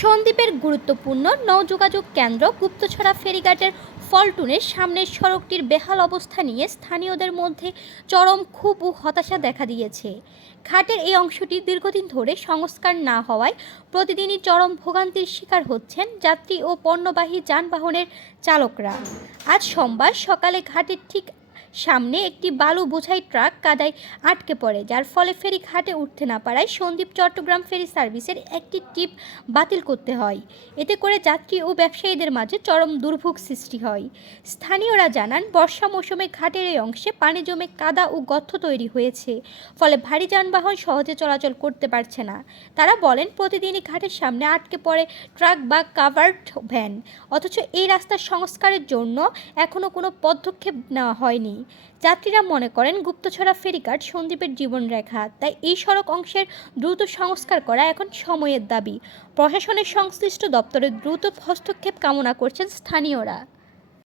সন্দ্বীপের গুরুত্বপূর্ণ নৌযোগাযোগ কেন্দ্র গুপ্তছড়া ফেরিঘাটের ফলটুনের সামনের সড়কটির বেহাল অবস্থা নিয়ে স্থানীয়দের মধ্যে চরম ক্ষোভ ও হতাশা দেখা দিয়েছে। ঘাটের এই অংশটি দীর্ঘদিন ধরে সংস্কার না হওয়ায় প্রতিদিনই চরম ভোগান্তির শিকার হচ্ছেন যাত্রী ও পণ্যবাহী যানবাহনের চালকরা। আজ সোমবার সকালে ঘাটের ঠিক সামনে একটি বালু বোঝাই ট্রাক কাদায় আটকে পড়ে, যার ফলে ফেরি ঘাটে উঠতে না পারায় সন্দীপ চট্টগ্রাম ফেরি সার্ভিসের একটি টিপ বাতিল করতে হয়। এতে করে যাত্রী ও ব্যবসায়ীদের মাঝে চরম দুর্ভোগ সৃষ্টি হয়। স্থানীয়রা জানান, বর্ষা মৌসুমে ঘাটের এই অংশে পানি জমে কাদা ও গর্ত তৈরি হয়েছে, ফলে ভারী যানবাহন সহজে চলাচল করতে পারছে না। তারা বলেন, প্রতিদিনই ঘাটের সামনে আটকে পড়ে ট্রাক বা কাভার্ড ভ্যান, অথচ এই রাস্তার সংস্কারের জন্য এখনও কোনো পদক্ষেপ নেওয়া হয়নি। যাত্রীরা মনে করেন গুপ্তছড়া ফেরিঘাট সন্দ্বীপের জীবনরেখা। তাই এই সড়ক অংশের দ্রুত সংস্কার করা এখন সময়ের দাবি। প্রশাসনের সংশ্লিষ্ট দপ্তরের দ্রুত হস্তক্ষেপ কামনা করছেন স্থানীয়রা।